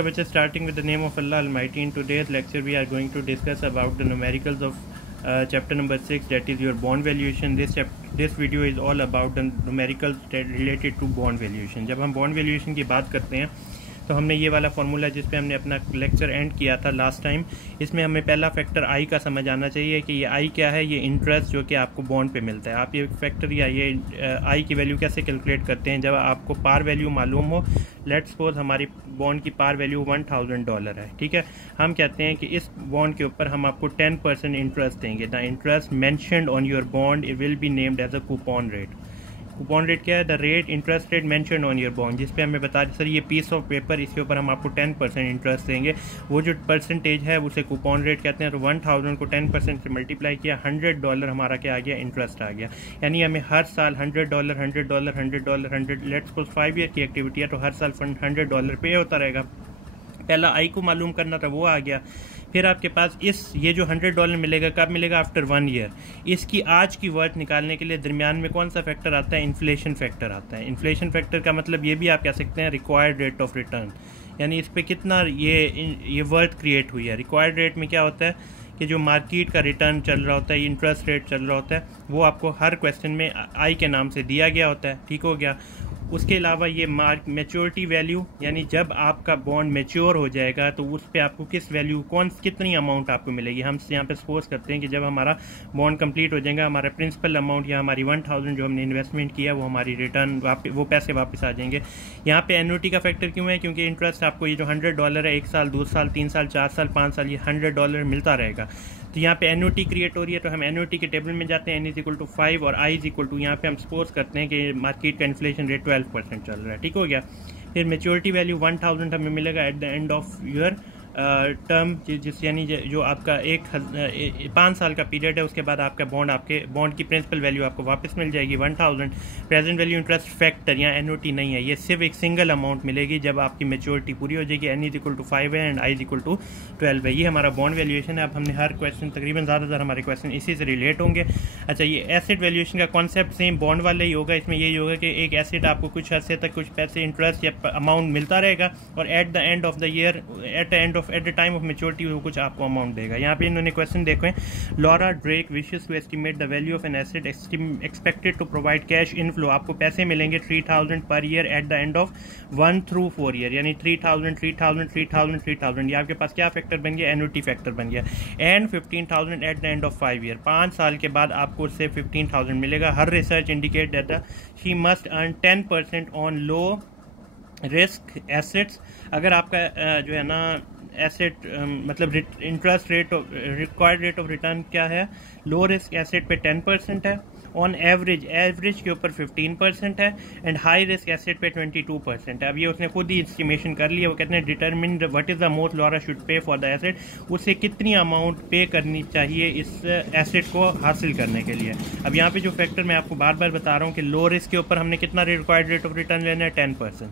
Which starting with the name of Allah Almighty. In today's lecture we are going to discuss about the numericals of chapter number 6, that is your bond valuation. This video is all about the numericals related to bond valuation. जब हम bond valuation की बात करते हैं तो हमने ये वाला फार्मूला जिस पे हमने अपना लेक्चर एंड किया था लास्ट टाइम, इसमें हमें पहला फैक्टर आई का समझ आना चाहिए कि ये आई क्या है। ये इंटरेस्ट जो कि आपको बॉन्ड पे मिलता है। आप ये फैक्टर या ये आई की वैल्यू कैसे कैलकुलेट करते हैं? जब आपको पार वैल्यू मालूम हो, लेट्स सपोज हमारी बॉन्ड की पार वैल्यू $1000 है, ठीक है। हम कहते हैं कि इस बॉन्ड के ऊपर हम आपको 10% इंटरेस्ट देंगे। The interest mentioned on your bond it will be named as a coupon rate. Coupon rate क्या है? The rate interest rate mention on your bond, जिस पे हमें बता दें सर ये पीस ऑफ पेपर, इसके ऊपर हम आपको 10% इंटरेस्ट देंगे। वो जो परसेंटेज है उसे कूपन रेट कहते हैं। तो 1000 को 10% से मल्टीप्लाई किया, $100 हमारा क्या आ गया? इंटरेस्ट आ गया। यानी हमें हर साल $100 लेट्स सपोज 5 ईयर की एक्टिविटी है तो हर साल $100 पे होता रहेगा। पहला आई को मालूम करना था, वो आ गया। फिर आपके पास ये जो $100 मिलेगा, कब मिलेगा? After 1 year. इसकी आज की वर्थ निकालने के लिए दरमियान में कौन सा फैक्टर आता है? इन्फ्लेशन फैक्टर आता है। इन्फ्लेशन फैक्टर का मतलब ये भी आप कह सकते हैं रिक्वायर्ड रेट ऑफ रिटर्न, यानी इस पर कितना ये वर्थ क्रिएट हुई है। रिक्वायर्ड रेट में क्या होता है कि जो मार्केट का रिटर्न चल रहा होता है, इंटरेस्ट रेट चल रहा होता है, वो आपको हर क्वेश्चन में आई के नाम से दिया गया होता है, ठीक हो गया। उसके अलावा ये मैच्योरिटी वैल्यू, यानी जब आपका बॉन्ड मैच्योर हो जाएगा तो उस पर आपको किस वैल्यू कितनी अमाउंट आपको मिलेगी। हम यहाँ पे सपोज करते हैं कि जब हमारा बॉन्ड कंप्लीट हो जाएगा, हमारा प्रिंसिपल अमाउंट या हमारी 1000 जो हमने इन्वेस्टमेंट किया वो हमारी रिटर्न वो पैसे वापस आ जाएंगे। यहाँ पे एन्युटी का फैक्टर क्यों है? क्योंकि इंटरेस्ट आपको ये जो $100 है 1 साल 2 साल 3 साल 4 साल 5 साल ये $100 मिलता रहेगा। तो यहाँ पे एन्युटी क्रिएट हो रही है, तो हम एन्युटी के टेबल में जाते हैं। n = 5 और i = यहाँ पे हम सपोज करते हैं कि मार्केट का इन्फ्लेशन रेट 12% चल रहा है, ठीक हो गया। फिर मेच्योरिटी वैल्यू 1000 हमें मिलेगा eight the end of year term, जिस यानी जो आपका 5 साल का पीरियड है, उसके बाद आपका बॉन्ड की प्रिंसिपल वैल्यू आपको वापस मिल जाएगी 1000। प्रेजेंट वैल्यू इंटरेस्ट फैक्टर यहाँ एन्युटी नहीं है, ये सिर्फ एक सिंगल अमाउंट मिलेगी जब आपकी मेच्योरिटी पूरी हो जाएगी। n = 5 है एंड i = 12 है। ये हमारा बॉन्ड वैल्यूएशन है। अब हमने हर क्वेश्चन तकरीबन ज़्यादातर हमारे क्वेश्चन इसी से रिलेट होंगे। अच्छा, ये एसेट वैल्यूएशन का कॉन्सेप्ट सेम बॉन्ड वाला ही होगा। इसमें यही होगा कि एक एसेट आपको कुछ अर्से तक कुछ पैसे इंटरेस्ट या अमाउंट मिलता रहेगा और eight the end of the year at the time of maturity वो कुछ आपको अमाउंट देगा। यहाँ पे इन्होंने क्वेश्चन देखे, Laura Drake wishes to estimate the value of an asset expected to provide cash inflow. आपको पैसे मिलेंगे 3000 per year at the end of 1 through 4 year, यानी 3000 3000 3000 3000। ये आपके पास क्या फैक्टर बन गया? एन्युटी फैक्टर बन गया। And 15,000 at the end of 5 year. 5 साल के बाद आपको उससे 15,000 मिलेगा। Her research indicate that she must earn 10% on low risk assets. अगर आपका जो है ना एसेट मतलब interest rate required rate of return क्या है? लो रिस्क एसेट पे 10% है, ऑन एवरेज के ऊपर 15% है एंड हाई रिस्क एसेट पे 22% है। अब ये उसने खुद ही एस्टिमेशन कर लिया। वो कहते हैं determine what is the most Laura should pay for the asset, उसे कितनी अमाउंट पे करनी चाहिए इस एसेट को हासिल करने के लिए। अब यहाँ पे जो फैक्टर मैं आपको बार बार बता रहा हूँ कि लो रिस्क के ऊपर हमने कितना रिक्वायर्ड रेट ऑफ रिटर्न लेना है? 10%।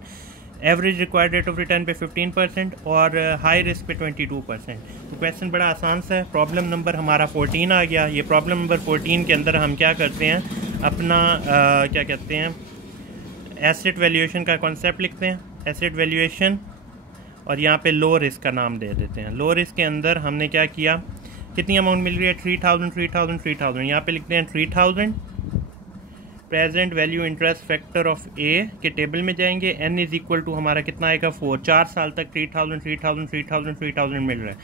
Average required rate of return पे 15% और हाई रिस्क पे 22%। तो क्वेश्चन बड़ा आसान सा है। प्रॉब्लम नंबर हमारा 14 आ गया। ये प्रॉब्लम नंबर 14 के अंदर हम क्या करते हैं, अपना क्या कहते हैं, एसेट वैल्यूएशन का कॉन्सेप्ट लिखते हैं, एसेट वैल्यूएशन, और यहाँ पे लो रिस्क का नाम दे देते हैं। लो रिस्क के अंदर हमने क्या किया, कितनी अमाउंट मिल रही है? 3000 3000 3000। यहाँ पे लिखते हैं 3000 present value interest factor of A के टेबल में जाएंगे। n = हमारा कितना आएगा? 4। 4 साल तक 3000 3000 3000 3000 मिल रहा है।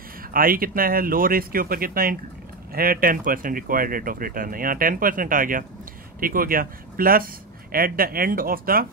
i कितना है? लो रिस्क के ऊपर कितना है? 10% रिक्वायर्ड रेट ऑफ रिटर्न है, यहाँ 10% आ गया, ठीक हो गया। Plus eight the end of the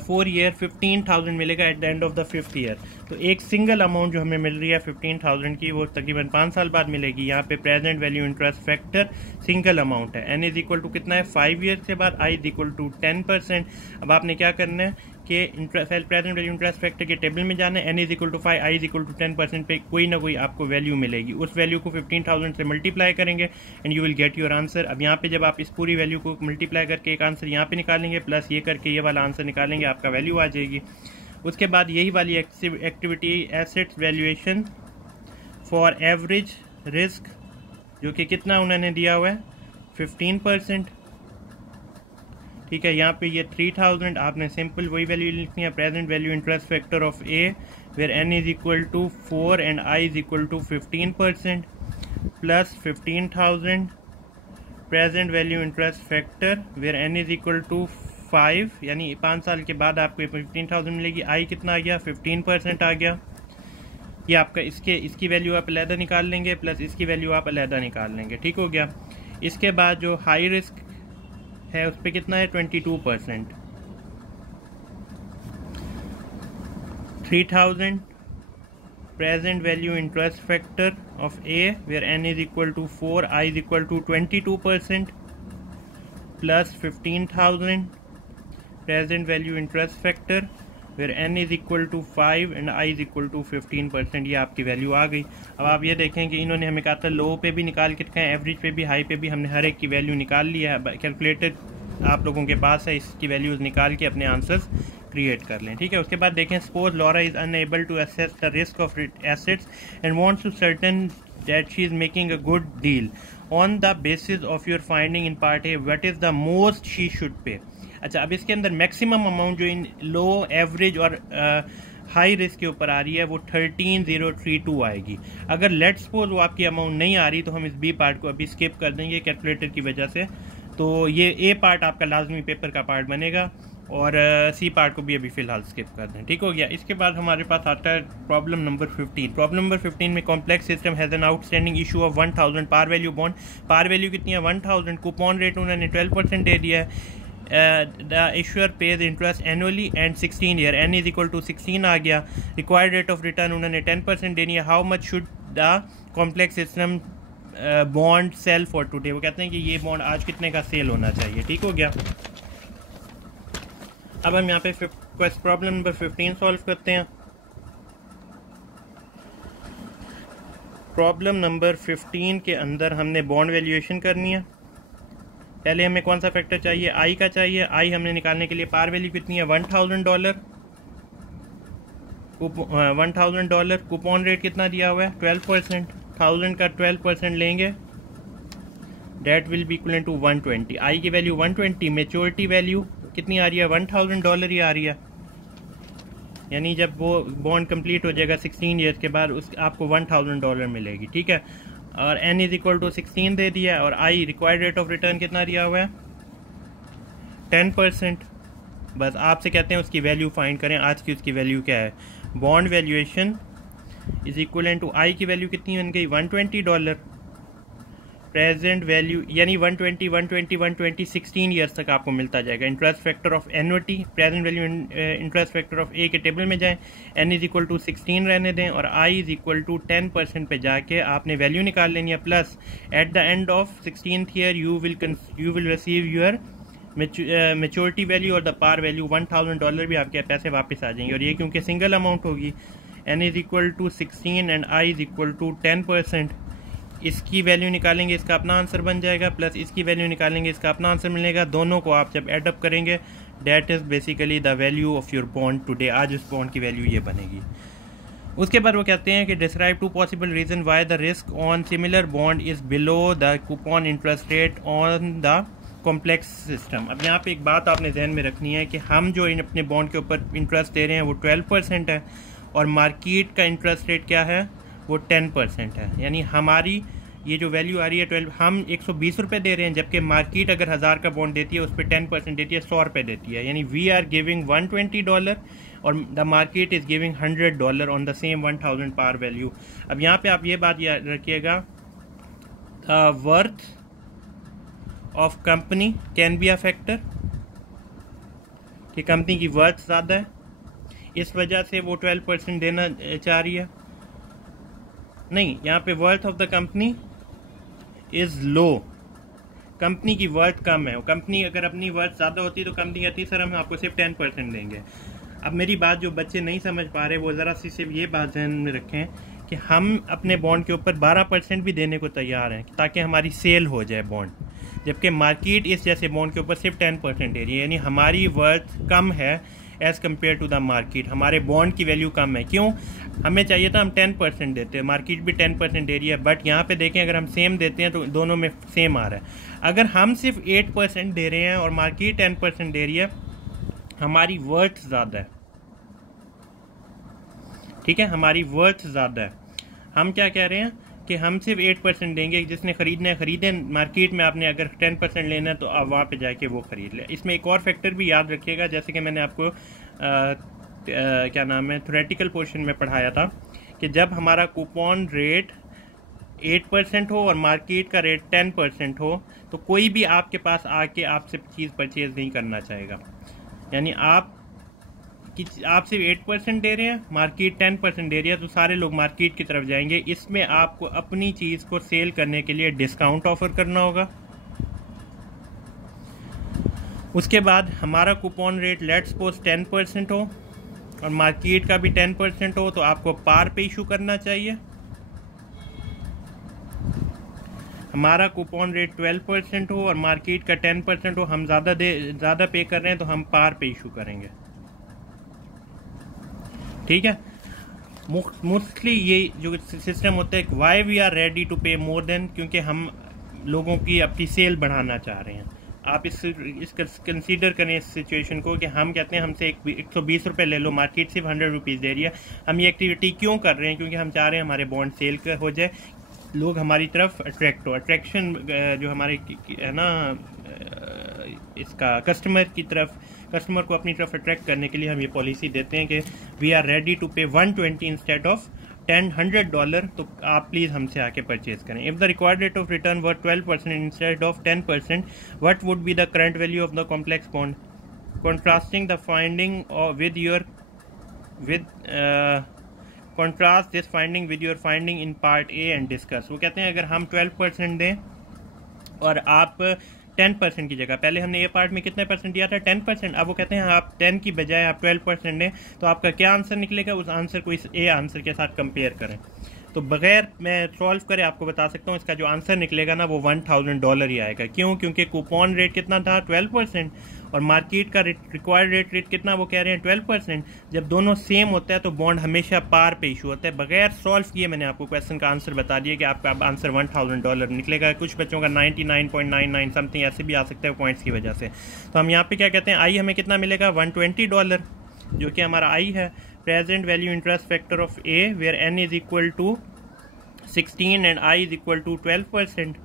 4 year 15,000 मिलेगा eight the end of the 5th year. तो एक सिंगल अमाउंट जो हमें मिल रही है 15,000 की, वो तकरीबन 5 साल बाद मिलेगी। यहाँ पे present value interest factor single amount है। n = कितना है? 5 ईयर के बाद i = 10%। अब आपने क्या करना है कि प्रेजेंट वैल्यू इंटरेस्ट फैक्टर के टेबल में जाना है। n = 5 i = 10% पे कोई ना कोई आपको वैल्यू मिलेगी। उस वैल्यू को 15,000 से मल्टीप्लाई करेंगे and you will get your answer. अब यहाँ पे जब आप इस पूरी वैल्यू को मल्टीप्लाई करके एक आंसर यहाँ पे निकालेंगे, प्लस ये करके ये वाला आंसर निकालेंगे, आपका वैल्यू आ जाएगी। उसके बाद यही वाली activity asset valuation for average risk, जो कि कितना उन्होंने दिया हुआ है? 15%। ठीक है। यहाँ पे ये 3000 आपने सिंपल वही वैल्यू लिखनी है, present value interest factor of A where N is equal to 4 and I is equal to 15% plus 15,000 present value interest factor where N is equal to 5, यानी 5 साल के बाद आपको 15,000 मिलेगी। आई कितना आ गया, 15% आ गया। ये आपका इसकी वैल्यू आप अलहदा निकाल लेंगे, प्लस इसकी वैल्यू आप अलहदा निकाल लेंगे, ठीक हो गया। इसके बाद जो हाई रिस्क है उस पर कितना है, 22%। 3000 present value interest factor of A where N is equal to 4, I is equal to 22% plus 15,000 present value interest factor where N is equal to 5 and I is equal to 15%। ये आपकी value आ गई। अब आप ये देखें कि इन्होंने हमें कहा था लो पे भी निकाल के रखा है, एवरेज पे भी, हाई पे भी, हमने हर एक की वैल्यू निकाल लिया है। कैलकुलेटर आप लोगों के पास है, इसकी वैल्यूज निकाल के अपने आंसर्स क्रिएट कर लें, ठीक है। उसके बाद देखें, suppose Laura is unable to assess the risk of assets and wants to certain that she is making a good deal on the basis of your finding in part A what is the most she should pay. अच्छा, अब इसके अंदर maximum amount जो इन low, average और high risk के ऊपर आ रही है वो 13,032 आएगी। अगर लेट्स सपोज वो आपकी अमाउंट नहीं आ रही तो हम इस बी पार्ट को अभी स्किप कर देंगे कैलकुलेटर की वजह से। तो ये ए पार्ट आपका लाजमी पेपर का पार्ट बनेगा और सी पार्ट को भी अभी फ़िलहाल स्किप कर दें, ठीक हो गया। इसके बाद हमारे पास आता है प्रॉब्लम नंबर 15। प्रॉब्लम नंबर 15 में complex system has an outstanding issue of 1000 par value bond. Par value कितनी है, 1000। कूपन रेट उन्होंने 12% दे दिया है। the issuer pays interest annually and 16 year, n is equal to 16 आ गया। required rate of return उन्होंने 10% देनी है। how much should the complex system bond sell for today? वो कहते हैं कि ये बॉन्ड आज कितने का सेल होना चाहिए, ठीक हो गया। अब हम यहाँ पे प्रॉब्लम नंबर 15 सॉल्व करते हैं। प्रॉब्लम नंबर 15 के अंदर हमने बॉन्ड वैल्यूएशन करनी है। पहले हमें कौन सा फैक्टर चाहिए, आई का चाहिए। आई हमने निकालने के लिए पार वैल्यू कितनी है, $1,000। $1,000 कूपन रेट कितना दिया हुआ है, 12%। 1000 का 12% लेंगे, debt will be equal to 120। I की वैल्यू 120, मेच्योरिटी वैल्यू कितनी आ रही है, $1,000 ही आ रही है। यानी जब वो बॉन्ड कंप्लीट हो जाएगा 16 ईयर्स के बाद उस आपको $1,000 मिलेगी, ठीक है। और n इज इक्वल टू 16 दे दिया है और I required rate of return कितना दिया हुआ है, 10%। बस आपसे कहते हैं उसकी वैल्यू फाइंड करें। आज की उसकी वैल्यू क्या है, bond valuation is equal to I की वैल्यू कितनी बन गई, $120। प्रेजेंट वैल्यू यानी 120 120 120 16 ईयर्स तक आपको मिलता जाएगा। Interest factor of annuity, present value interest factor of A के टेबल में जाएं, एन इज इक्वल टू 16 रहने दें और आई इज इक्वल टू 10% पे जाके आपने वैल्यू निकाल लेनी है। Plus eight the end of 16th year you will receive your maturity value और द पार वैल्यू $1,000 भी आपके पैसे वापस आ जाएंगे। और ये क्योंकि सिंगल अमाउंट होगी, N is equal to 16 and I is equal to 10%। इसकी वैल्यू निकालेंगे, इसका अपना आंसर बन जाएगा, प्लस इसकी वैल्यू निकालेंगे, इसका अपना आंसर मिलेगा। दोनों को आप जब एड अप करेंगे, that is basically the value of your bond today. आज उस बॉन्ड की वैल्यू ये बनेगी। उसके बाद वो कहते हैं कि describe 2 possible reason why the risk on similar bond is below the coupon interest rate on the complex system. अब यहाँ पे एक बात आपने जहन में रखनी है कि हम जो अपने बॉन्ड के ऊपर इंटरेस्ट दे रहे हैं वो 12% है और मार्केट का इंटरेस्ट रेट क्या है, वो 10% है। यानी हमारी ये जो वैल्यू आ रही है 12, हम 120 रुपये दे रहे हैं, जबकि मार्केट अगर 1000 का बॉन्ड देती है उस पर 10% देती है, 100 रुपये देती है। यानी वी आर गिविंग $120 और the market is giving $100 on the same 1000 par value. अब यहाँ पे आप ये बात याद रखिएगा, the worth of company can be a factor, कि कंपनी की वर्थ ज़्यादा है इस वजह से वो 12% देना चाह रही है। नहीं, यहाँ पे worth of the company is low, company की वर्थ कम है। कंपनी अगर अपनी वर्थ ज़्यादा होती तो कंपनी कहती सर हम आपको सिर्फ 10% देंगे। अब मेरी बात जो बच्चे नहीं समझ पा रहे वो ज़रा सी सिर्फ ये बात ध्यान में रखें कि हम अपने बॉन्ड के ऊपर 12% भी देने को तैयार हैं ताकि हमारी सेल हो जाए बॉन्ड, जबकि मार्केट इस जैसे बॉन्ड के ऊपर सिर्फ 10% दे रही है। यानी हमारी वर्थ कम है as compare to the market. हमारे बॉन्ड की वैल्यू कम है, क्यों? हमें चाहिए था हम 10% देते हैं, मार्केट भी 10% दे रही है, बट यहाँ पे देखें अगर हम सेम देते हैं तो दोनों में सेम आ रहा है। अगर हम सिर्फ 8% दे रहे हैं और मार्केट 10% दे रही है, हमारी वर्थ ज़्यादा है, ठीक है, हमारी वर्थ ज़्यादा है। हम क्या कह रहे हैं कि हम सिर्फ 8% देंगे, जिसने खरीदना है खरीदें, मार्केट में आपने अगर 10% लेना है तो आप वहाँ पे जाके वो खरीद ले। इसमें एक और फैक्टर भी याद रखिएगा, जैसे कि मैंने आपको क्या नाम है थ्योरेटिकल पोर्शन में पढ़ाया था कि जब हमारा कूपन रेट 8% हो और मार्केट का रेट 10% हो तो कोई भी आपके पास आके आपसे चीज़ परचेज नहीं करना चाहेगा। यानी आप सिर्फ 8% दे रहे हैं, मार्केट 10% दे रही है, तो सारे लोग मार्केट की तरफ जाएंगे। इसमें आपको अपनी चीज़ को सेल करने के लिए डिस्काउंट ऑफर करना होगा। उसके बाद हमारा कूपन रेट लेट्स सपोज 10% हो और मार्केट का भी 10% हो, तो आपको पार पे इशू करना चाहिए। हमारा कूपन रेट 12% हो और मार्केट का 10% हो, हम ज़्यादा पे कर रहे हैं तो हम पार पे इशू करेंगे, ठीक है। मोस्टली ये जो सिस्टम होता है, why we are ready to pay more then, क्योंकि हम लोगों की अपनी सेल बढ़ाना चाह रहे हैं। आप इस कंसीडर करें इस सिचुएशन को कि हम कहते हैं हमसे 120 रुपये ले लो, मार्केट सिर्फ 100 रुपीज़ दे रही है। हम ये एक्टिविटी क्यों कर रहे हैं? क्योंकि हम चाह रहे हैं हमारे बॉन्ड सेल हो जाए, लोग हमारी तरफ अट्रैक्ट हो। अट्रैक्शन जो हमारे है ना इसका कस्टमर की तरफ, कस्टमर को अपनी तरफ अट्रैक्ट करने के लिए हम ये पॉलिसी देते हैं कि वी आर रेडी टू पे 120 इंस्टेड ऑफ $100, तो आप प्लीज़ हमसे आके परचेज करें। If the required rate of return were 12% instead of 10%, what would be the current value of the complex bond? Contrasting the finding contrast this finding with your finding in part A and discuss। वो कहते हैं अगर हम 12% दें और आप 10% की जगह, पहले हमने ए पार्ट में कितने परसेंट दिया था? 10%। अब वो कहते हैं आप 10 की बजाय आप 12% दें, तो आपका क्या आंसर निकलेगा? उस आंसर को इस ए आंसर के साथ कंपेयर करें। तो बगैर मैं सॉल्व करे आपको बता सकता हूँ इसका जो आंसर निकलेगा ना वो $1000 ही आएगा। क्यों? क्योंकि कूपन रेट कितना था? 12%, और मार्केट का रिक्वायर्ड रेट कितना वो कह रहे हैं? 12%। जब दोनों सेम होता है तो बॉन्ड हमेशा पार पे इशू होता है। बगैर सॉल्व किए मैंने आपको क्वेश्चन का आंसर बता दिया कि आपका आंसर $1000 निकलेगा। कुछ बच्चों का 99.99 समथिंग ऐसे भी आ सकता है पॉइंट्स की वजह से। तो हम यहाँ पे क्या कहते हैं, आई हमें कितना मिलेगा? $120, जो कि हमारा आई है। Present value interest factor of A where n is equal to 16 and i is equal to 12%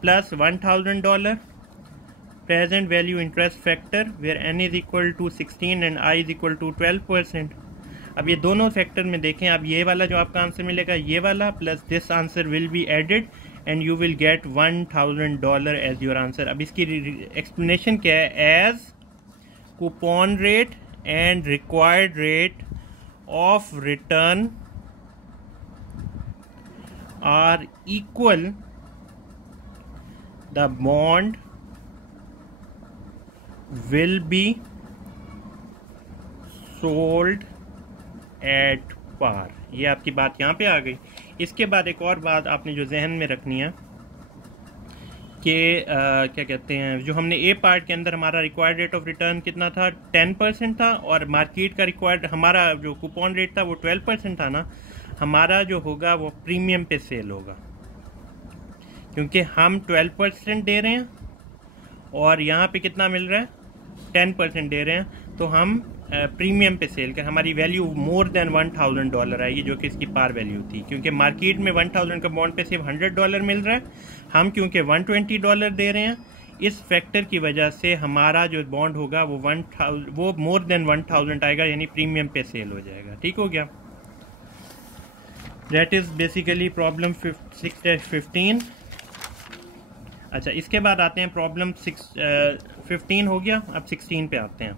plus $1000 present value interest factor where n is equal to 16 and i is equal to 12%। अब ये दोनों factor में देखें, अब ये वाला जो आपका आंसर मिलेगा ये वाला plus this answer will be added and you will get $1000 as your answer. अब इसकी एक्सप्लेनेशन क्या है? As coupon rate and required rate of return are equal, the bond will be sold at par। ये आपकी बात यहाँ पे आ गई। इसके बाद एक और बात आपने जो जहन में रखनी है कि क्या कहते हैं, जो हमने ए पार्ट के अंदर हमारा रिक्वायर्ड रेट ऑफ रिटर्न कितना था? 10% था, और मार्केट का रिक्वायर्ड हमारा जो कूपन रेट था वो 12% था ना। हमारा जो होगा वो प्रीमियम पे सेल होगा, क्योंकि हम 12% दे रहे हैं और यहाँ पे कितना मिल रहा है? 10% दे रहे हैं, तो हम प्रीमियम पे सेल कर हमारी वैल्यू मोर देन $1000 आएगी, जो कि इसकी पार वैल्यू थी। क्योंकि मार्केट में 1000 का बॉन्ड पे सिर्फ $100 मिल रहा है, हम क्योंकि $120 दे रहे हैं, इस फैक्टर की वजह से हमारा जो बॉन्ड होगा वो मोर देन 1000 आएगा, यानी प्रीमियम पे सेल हो जाएगा। ठीक हो गया? That is basically problem 6-15। अच्छा, इसके बाद आते हैं प्रॉब्लम 15 हो गया, अब 16 पे आते हैं।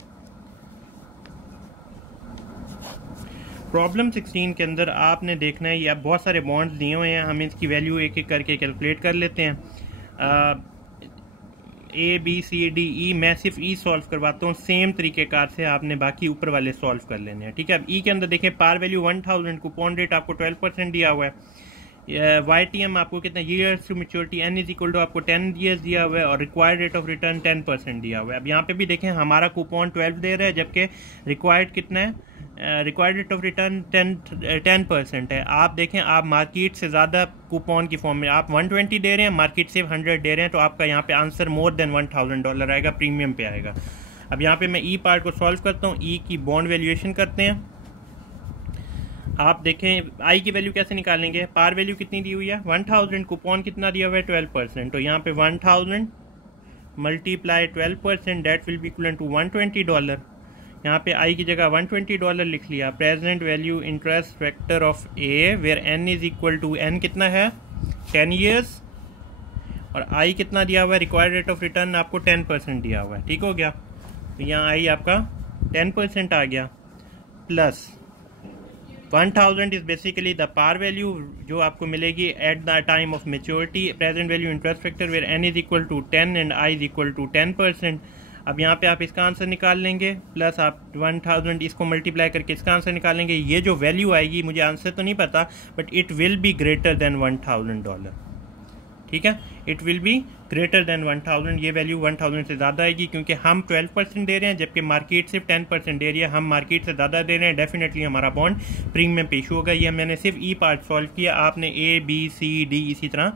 प्रॉब्लम 16 के अंदर आपने देखना है, ये आप बहुत सारे बॉन्ड्स दिए हुए हैं, हम इसकी वैल्यू एक एक करके कैलकुलेट कर लेते हैं। A B C D E, मैं सिर्फ ई सॉल्व करवाता हूँ, सेम तरीकेकार से आपने बाकी ऊपर वाले सॉल्व कर लेने हैं। ठीक है? अब ई के अंदर देखें, पार वैल्यू 1000, कूपन रेट आपको 12% दिया हुआ है, YTM आपको कितना years to maturity, N is equal to आपको 10 ईयर्स दिया हुआ है और रिक्वायर्ड रेट ऑफ रिटर्न 10% दिया हुआ है। अब यहाँ पे भी देखें हमारा कूपन 12 दे रहा है जबकि रिक्वायर्ड कितना है, रिक्वायर्ड रेट ऑफ रिटर्न 10% है। आप देखें आप मार्केट से ज़्यादा कूपन की फॉर्म में आप 120 दे रहे हैं, मार्केट से 100 दे रहे हैं, तो आपका यहाँ पे आंसर मोर देन $1000 आएगा, प्रीमियम पे आएगा। अब यहाँ पे मैं ई पार्ट को सॉल्व करता हूँ, ई की बॉन्ड वैल्यूएशन करते हैं। आप देखें आई की वैल्यू कैसे निकालेंगे, पार वैल्यू कितनी दी हुई है 1000, कूपन कितना दिया हुआ है 12%, तो यहाँ पे 1000 multiply 12% that will be equal to $120। यहाँ पे आई की जगह $120 लिख लिया। Present value interest factor of A where N is equal to, N कितना है 10 ईयर्स और आई कितना दिया हुआ है, रिक्वायर्ड रेट ऑफ रिटर्न आपको 10% दिया हुआ है। ठीक हो गया, तो यहाँ आई आपका 10% आ गया, plus 1000 is basically the par value जो आपको मिलेगी at the time of maturity, present value interest factor where N is equal to 10 and I is equal to 10%। अब यहाँ पे आप इसका आंसर निकाल लेंगे, प्लस आप 1000 इसको मल्टीप्लाई करके इसका आंसर निकालेंगे। ये जो वैल्यू आएगी मुझे आंसर तो नहीं पता, but it will be greater then $1000। ठीक है, it will be greater then 1000, ये वैल्यू 1000 से ज़्यादा आएगी क्योंकि हम 12% दे रहे हैं जबकि मार्केट सिर्फ 10% दे रही है, हम मार्केट से ज़्यादा दे रहे हैं, डेफिनेटली हमारा बॉन्ड प्रीमियम पे इशू होगा। ये मैंने सिर्फ ई पार्ट सॉल्व किया, आपने ए बी सी डी इसी तरह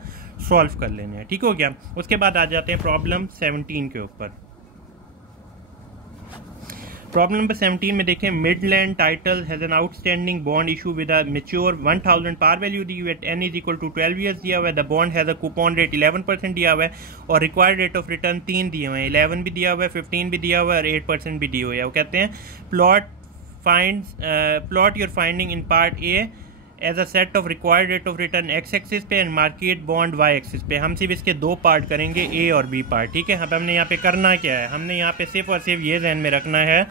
सॉल्व कर लेने हैं। ठीक हो गया, उसके बाद आ जाते हैं प्रॉब्लम 17 के ऊपर। प्रॉब्लम नंबर 17 में देखें, Midland title has an outstanding bond issue with a mature 1000 par value दी हुई है, N is equal to 12 years दिया हुआ है, the bond has a coupon rate 11% दिया हुआ है और रिक्वायर्ड रेट ऑफ रिटर्न 3 दिए हुए हैं, 11 भी दिया हुआ है, 15 भी दिया हुआ है और 8% भी दिए हुए हैं। वो कहते हैं plot your finding in part A as a set of required rate of return X axis पे and market bond Y axis पे। हम सिर्फ इसके दो पार्ट करेंगे, ए और बी पार्ट। ठीक है, अब हमने यहाँ पे करना क्या है, हमने यहाँ पे सिर्फ और सिर्फ ये ध्यान में रखना है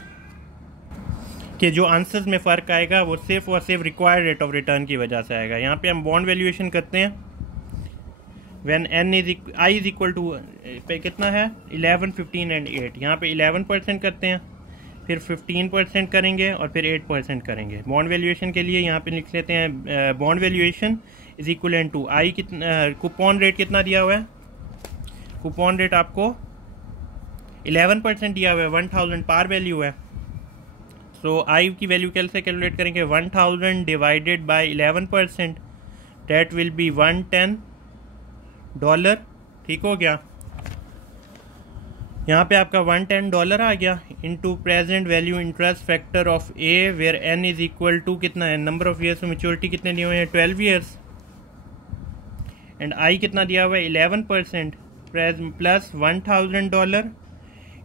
कि जो आंसर्स में फ़र्क आएगा वो सिर्फ और सिर्फ रिक्वायर्ड रेट ऑफ रिटर्न की वजह से आएगा। यहाँ पे हम बॉन्ड वैल्यूएशन करते हैं, when N is I is equal to पे कितना है 11, 15 एंड 8, यहाँ पे 11% करते हैं, फिर 15% करेंगे और फिर 8% करेंगे। बॉन्ड वैल्यूएशन के लिए यहाँ पे लिख लेते हैं bond valuation is equal to आई कितना, कूपन रेट कितना दिया हुआ है, कूपन रेट आपको 11% दिया हुआ है, 1000 पार वैल्यू है, तो आई की वैल्यू कैसे कैलकुलेट करेंगे, 1000 divided by 11%, that will B $110। ठीक हो गया, यहाँ पे आपका $110 आ गया into present value interest factor of A where N is equal to कितना है, नंबर ऑफ ईयर्स मैच्योरिटी कितने दिए हुए हैं 12 ईयर्स एंड आई कितना दिया हुआ है 11% plus $1000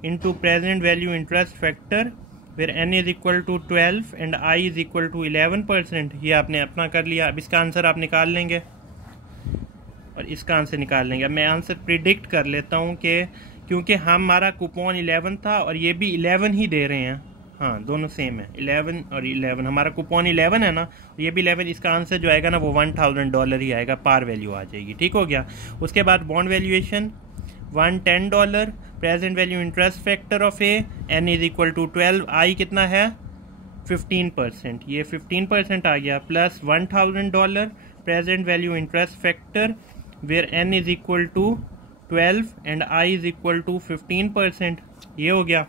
into present value interest factor where N is equal to 12 and I is equal to 11%। ये आपने अपना कर लिया। अब इसका आंसर आप निकाल लेंगे और इसका आंसर निकाल लेंगे। अब मैं आंसर प्रिडिक्ट कर लेता हूँ कि क्योंकि हमारा कूपन 11 था और ये भी 11 ही दे रहे हैं, हाँ दोनों सेम है, 11 और 11, हमारा कूपन 11 है ना, ये भी 11, इसका आंसर जो आएगा ना वो $1000 ही आएगा, पार वैल्यू आ जाएगी। ठीक हो गया, उसके बाद bond valuation $110, present value interest factor of A N is equal to 12, I कितना है 15%, ये 15% आ गया, plus $1000 present value interest factor where N is equal to 12 and I is equal to 15%, ये हो गया।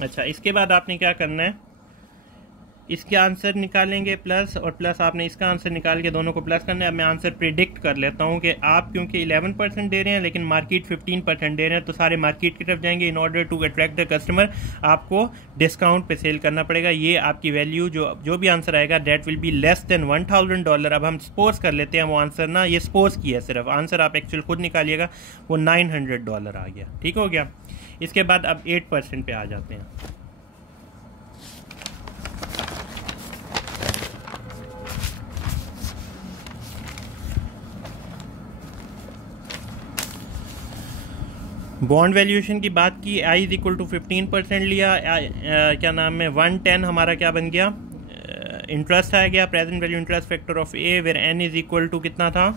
अच्छा, इसके बाद आपने क्या करना है, इसके आंसर निकालेंगे प्लस और प्लस आपने इसका आंसर निकाल के दोनों को प्लस करना है। अब मैं आंसर प्रिडिक्ट कर लेता हूँ कि आप क्योंकि 11% दे रहे हैं लेकिन मार्केट 15% दे रहे हैं, तो सारे मार्केट की तरफ जाएंगे। In order to attract the customer आपको डिस्काउंट पे सेल करना पड़ेगा। ये आपकी वैल्यू जो भी आंसर आएगा that will be less than $1000। अब हम सपोज कर लेते हैं वो आंसर ना, ये सपोज किया है सिर्फ, आंसर आप एक्चुअल खुद निकालिएगा, वो $900 आ गया। ठीक हो गया, इसके बाद अब 8% पे आ जाते हैं। बॉन्ड वैल्यूएशन की बात की, आई इज इक्वल टू 15% लिया, क्या नाम है 110 हमारा क्या बन गया, इंटरेस्ट आ गया, present value interest factor of A where N is equal to कितना था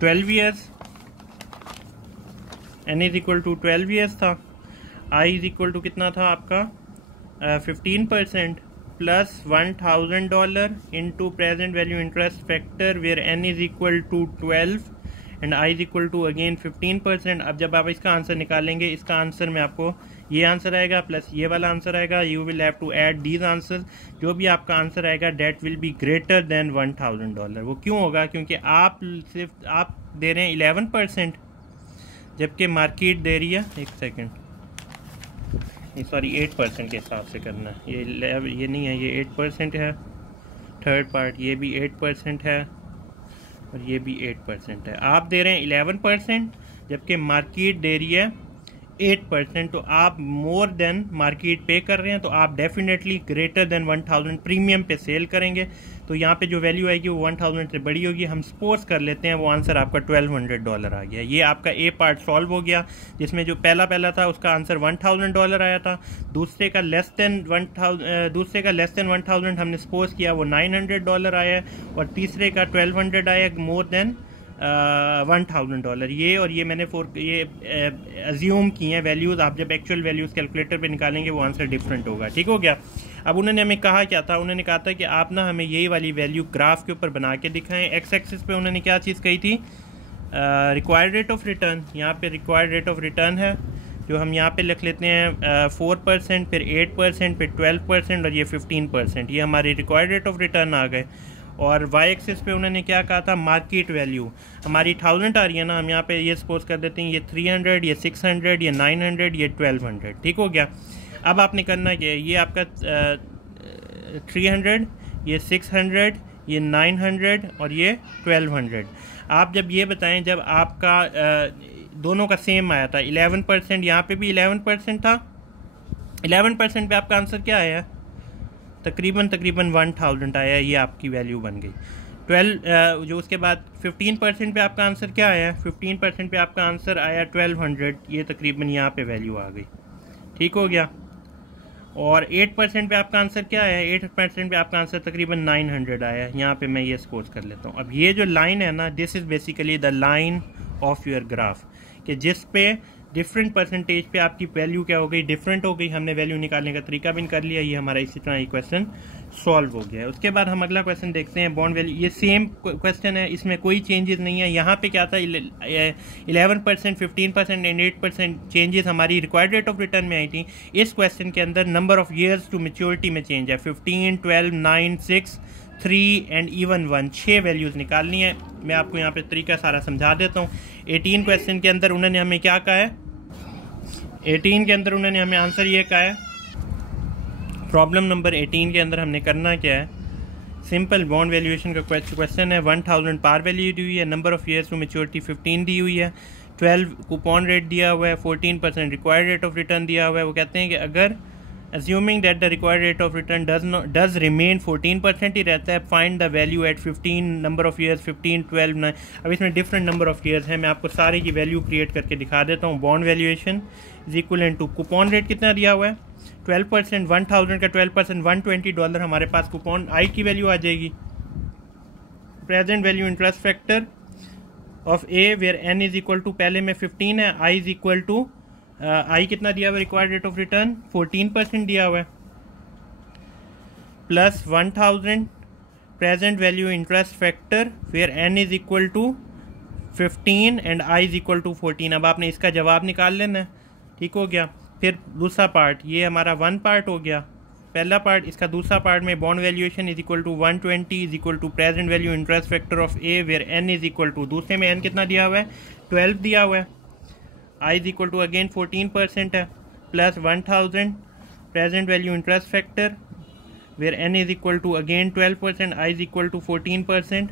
12 years, n is equal to 12 years था, आई इज इक्वल टू कितना था आपका 15%, plus $1,000 into present value interest factor where n is equal to 12 and i is equal to again 15%। अब जब आप इसका आंसर निकालेंगे, इसका आंसर में आपको ये आंसर आएगा प्लस ये वाला आंसर आएगा। You will have to add these answer. जो भी आपका आंसर आएगा that will be greater than $1,000। वो क्यों होगा? क्योंकि आप दे रहे हैं 11%, जबकि मार्केट दे रही है, एक सेकेंड, सॉरी 8% के हिसाब से करना है। ये नहीं है, ये 8% है। थर्ड पार्ट ये भी 8% है और ये भी 8% है। आप दे रहे हैं 11%, जबकि मार्केट दे रही है 8%। तो आप मोर देन मार्केट पे कर रहे हैं, तो आप डेफिनेटली ग्रेटर देन 1000 प्रीमियम पे सेल करेंगे। तो यहाँ पे जो वैल्यू आएगी वो 1000 से बड़ी होगी। हम सपोज कर लेते हैं वो आंसर आपका $1200 आ गया। ये आपका ए पार्ट सॉल्व हो गया, जिसमें जो पहला था उसका आंसर $1000 आया था। दूसरे का लेस देन 1000 हमने सपोज किया, वो $900 आया, और तीसरे का 1200 आया, मोर देन $1000। ये और ये मैंने अज्यूम किए हैं वैल्यूज़। आप जब एक्चुअल वैल्यूज़ कैलकुलेटर पे निकालेंगे वो आंसर डिफरेंट होगा। ठीक हो गया? अब उन्होंने हमें कहा क्या था? उन्होंने कहा था कि आप ना हमें यही वाली वैल्यू ग्राफ के ऊपर बना के दिखाएं। एक्स एक्सिस पे उन्होंने क्या चीज़ कही थी? Required rate of return. यहाँ पे रिक्वायर्ड रेट ऑफ रिटर्न है, जो हम यहाँ पे लिख लेते हैं 4%, फिर 8%, फिर 12% और ये 15%। ये हमारी रिक्वायर्ड रेट ऑफ रिटर्न आ गए। और वाई एक्सिस पे उन्होंने क्या कहा था? Market value. हमारी 1000 आ रही है ना, हम यहाँ पे ये सपोज कर देते हैं ये 300, ये 600, ये 900, ये 1200। ठीक हो गया? अब आपने करना क्या है? ये आपका 300, ये 600, ये 900 और ये 1200। आप जब ये बताएं, जब आपका दोनों का सेम आया था 11%, यहाँ पे भी 11% था, 11% पे आपका आंसर क्या आया? तकरीबन 1000 आया। ये आपकी वैल्यू बन गई। 12 जो उसके बाद 15% पे आपका आंसर क्या आया? 15% पे आपका आंसर आया 1200। ये तकरीबन यहाँ पे वैल्यू आ गई। ठीक हो गया? और 8% पे आपका आंसर क्या आया? 8% पे आपका आंसर तकरीबन 900 आया। यहाँ पे मैं ये सपोज कर लेता हूँ। अब ये जो लाइन है ना, this is basically the line of your graph, कि जिस पे डिफरेंट परसेंटेज पे आपकी वैल्यू क्या हो गई? डिफरेंट हो गई। हमने वैल्यू निकालने का तरीका भी कर लिया। ये हमारा इसी तरह ये क्वेश्चन सॉल्व हो गया है। उसके बाद हम अगला क्वेश्चन देखते हैं, बॉन्ड वैल्यू। ये सेम क्वेश्चन है, इसमें कोई चेंजेस नहीं है। यहाँ पे क्या था? 11%, 15% एंड 8% चेंजेस हमारी रिक्वायर्ड रेट ऑफ रिटर्न में आई थी। इस क्वेश्चन के अंदर number of years to maturity में चेंज है। 15, 12, 9, 6, 3 एंड इवन 1, 6 वैल्यूज़ निकालनी है। मैं आपको यहाँ पे तरीका सारा समझा देता हूँ। 18 क्वेश्चन के अंदर उन्होंने हमें क्या कहा है? 18 के अंदर उन्होंने हमें आंसर ये कहा है। प्रॉब्लम नंबर 18 के अंदर हमने करना क्या है? सिंपल बॉन्ड वैल्यूएशन का क्वेश्चन है। 1000 पार वैल्यू दी हुई है, number of years to maturity 15 दी हुई है, 12 कूपन रेट दिया हुआ है, 14% रिक्वायर्ड रेट ऑफ रिटर्न दिया हुआ है। वो कहते हैं कि अगर assuming that the required rate of return does remain 14% ही रहता है, find the value at 15 number of years 15, 12, 9। अब इसमें डिफरेंट नंबर ऑफ ईयर्स है, मैं आपको सारी की वैल्यू क्रिएट करके दिखा देता हूँ। Bond valuation is equal to coupon rate कितना दिया हुआ है? 12%। 1000 का 12% $120 हमारे पास कूपन आई की वैल्यू आ जाएगी। Present value interest factor of A where N is equal to, पहले में 15 है, आई इज इक्वल टू आई कितना दिया हुआ? रिक्वायर्ड रेट ऑफ रिटर्न 14% दिया हुआ है, plus 1000 present value interest factor where N is equal to 15 and I is equal to 14। अब आपने इसका जवाब निकाल लेना है। ठीक हो गया? फिर दूसरा पार्ट, ये हमारा 1 पार्ट हो गया, पहला पार्ट। इसका दूसरा पार्ट में bond valuation is equal to 120 is equal to present value interest factor of A where N is equal to, दूसरे में एन कितना दिया हुआ है? 12 दिया हुआ है, i is equal to again 14% है, plus 1000 present value interest factor where N is equal to again 12%, i is equal to 14%।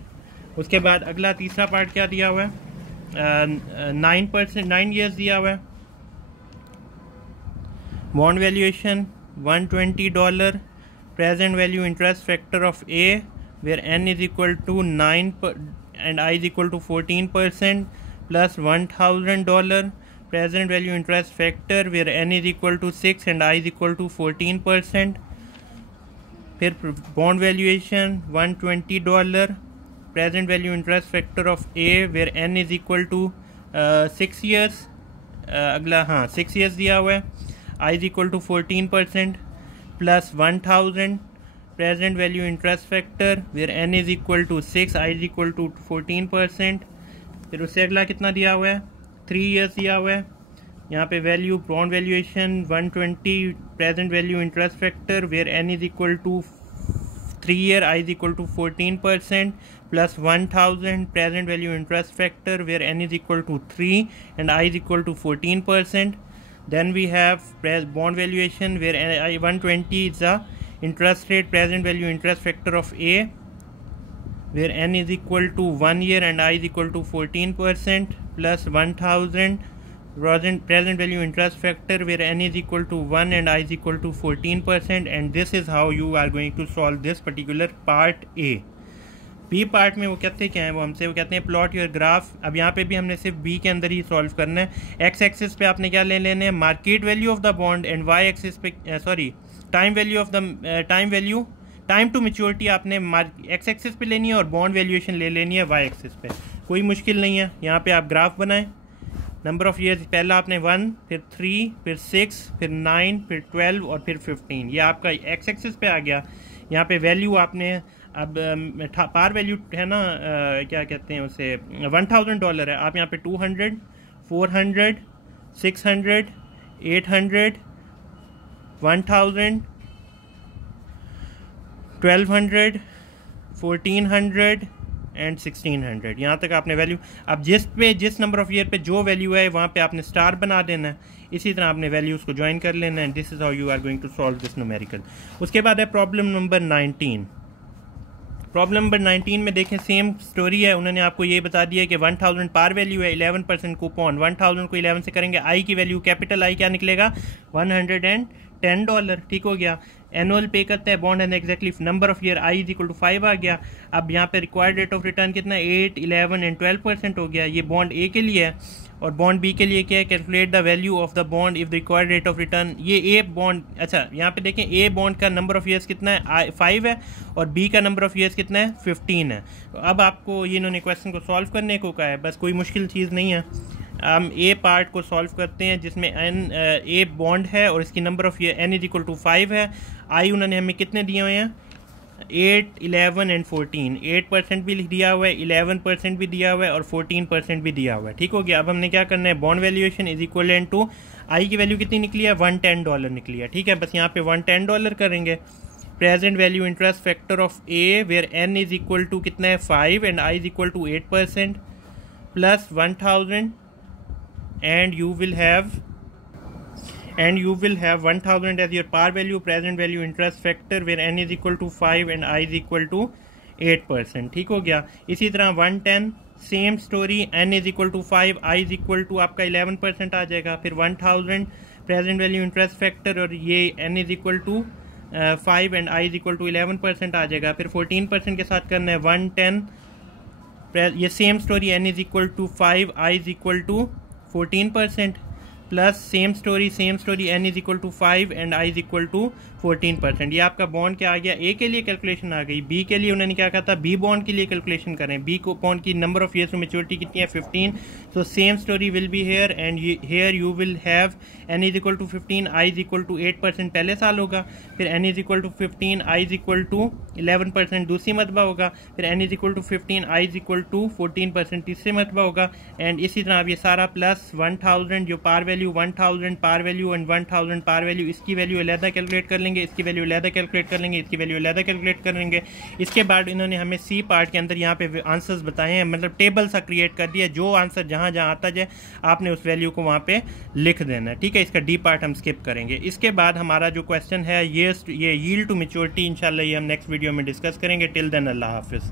उसके बाद अगला तीसरा पार्ट क्या दिया हुआ है? 9%, 9 ईयर्स दिया हुआ है। Bond valuation $120 present value interest factor of A where N is equal to 9 and I is equal to 14%, plus $1000 present value interest factor where n is equal to 6 and I is equal to 14%। फिर bond valuation $120 present value interest factor of A where n is equal to 6 years, अगला 6 years दिया हुआ है, I is equal to 14% plus 1000 present value interest factor where n is equal to 6, I is equal to 14%. फिर उससे अगला कितना दिया हुआ है, 3 years दिया हुआ है. यहाँ पे value bond valuation 120 present value interest factor where n is equal to 3 year, I is equal to 14% plus 1000 present value interest factor where n is equal to 3 and I is equal to 14%. Then we have bond valuation where 120 is the interest rate present value interest factor of A where n is equal to 1 year and I is equal to 14% plus 1000 present value interest factor where n is equal to 1 and I is equal to 14%. and this is how you are going to solve this particular part A. B part में वो कहते क्या है, वो कहते हैं plot your graph. अब यहाँ पे भी हमने सिर्फ B के अंदर ही सॉल्व करना है. एक्स एक्सिस पे आपने क्या ले लेने हैं, market value of the bond and Y axis पे time value of the time to maturity आपने एक्स एक्सिस पे लेनी है और बॉन्ड वैल्यूएशन ले लेनी है वाई एक्सिस पे. कोई मुश्किल नहीं है. यहाँ पे आप ग्राफ बनाएं. नंबर ऑफ ईयर्स पहला आपने 1, फिर 3, फिर 6, फिर 9, फिर 12 और फिर 15. ये आपका एक्स एक्सिस पे आ गया. यहाँ पे वैल्यू आपने अब पार वैल्यू है ना, क्या कहते हैं उसे, $1000 है. आप यहाँ पे 200, 400, 600, 800, 1000, 1200, 1400 एंड 1600. यहाँ तक आपने वैल्यू, अब जिस नंबर ऑफ ईयर पे जो वैल्यू है वहाँ पे आपने स्टार बना देना है. इसी तरह आपने वैल्यूज़ को ज्वाइन कर लेना है. This is how you are going to solve this numerical. उसके बाद है प्रॉब्लम नंबर 19. प्रॉब्लम नंबर 19 में देखें सेम स्टोरी है. उन्होंने आपको ये बता दिया कि 1000 पार वैल्यू है, 11% कूपन. 1000 को 11 से करेंगे, आई की वैल्यू कैपिटल आई क्या निकलेगा, $110. ठीक हो गया. एनुअल पे करते हैं bond and exactly number of year i is equal to 5 आ गया. अब यहाँ पे रिक्वायर्ड रेट ऑफ रिटर्न कितना है, 8, 11 एंड 12% हो गया. ये बॉन्ड ए के लिए है और बॉन्ड बी के लिए क्या है, calculate the value of the bond if the required rate of return. ये ए बॉन्ड, अच्छा यहाँ पे देखें ए बॉन्ड का नंबर ऑफ ईयर्स कितना है, 5 है और बी का नंबर ऑफ ईयर्स कितना है, 15 है. तो अब आपको ये इन्होंने क्वेश्चन को सॉल्व करने को कहा है, बस कोई मुश्किल चीज़ नहीं है. हम ए पार्ट को सॉल्व करते हैं जिसमें ए बॉन्ड है और इसकी number of year n is equal to 5 है. आई उन्होंने हमें कितने दिए हुए हैं, 8, 11 एंड 14. 8% भी दिया हुआ है, 11% भी दिया हुआ है और 14% भी दिया हुआ है. ठीक हो गया. अब हमने क्या करना है, bond valuation is equal to I की वैल्यू कितनी निकली है, $110 निकली है. ठीक है, बस यहाँ पे $110 करेंगे. Present value interest factor of A where n is equal to कितना है, 5 and I is equal to 8% plus 1000 and you will have 1000 as your par value, present value interest factor where n is equal to 5 and I is equal to 8%. ठीक हो गया. इसी तरह 110 same story, n is equal to 5, I is equal to आपका 11% आ जाएगा. फिर 1000 present value interest factor और ये n is equal to 5 and I is equal to 11% आ जाएगा. फिर 14% के साथ करना है 110, ये same story, n is equal to 5, I is equal to 14% plus same story n is equal to 5 and I is equal to 14%. ये आपका bond क्या आ गया, ए के लिए कैलकुलेशन आ गई. बी के लिए उन्होंने क्या कहा था, बी बॉन्ड के लिए कैलकुलेशन करें. बी को बॉन्ड की नंबर ऑफ ईयर्स मैच्योरिटी कितनी है, 15. So same story will be here and here you will have n is equal to 15, i is equal to 8% पहले साल होगा. फिर n is equal to 15, i is equal to 11% दूसरी मरतबा होगा. फिर n is equal to 15, i is equal to 14% तीसरे मरतबा होगा. एंड इसी तरह अब ये सारा प्लस 1000 जो par value, 1000 par value and 1000 par value, इसकी वैल्यू अलहदा कैलकुलेट कर लेंगे, इसकी वैल्यू अलहदा कैलकुलेट कर लेंगे, इसकी वैल्यू अलहदा कैलकुलेट कर लेंगे. इसके बाद इन्होंने हमें सी पार्ट के अंदर यहाँ पे आंसर्स बताए हैं, मतलब टेबल सा क्रिएट कर दिया. जो आंसर जहाँ जहाँ आता जाए आपने उस वैल्यू को वहाँ पे लिख देना है. ठीक है, इसका डी पार्ट हम स्किप करेंगे. इसके बाद हमारा जो क्वेश्चन है ये यील्ड टू मैच्योरिटी, इंशाल्लाह ये हम नेक्स्ट वीडियो में डिस्कस करेंगे. टिल देन अल्लाह हाफिज़.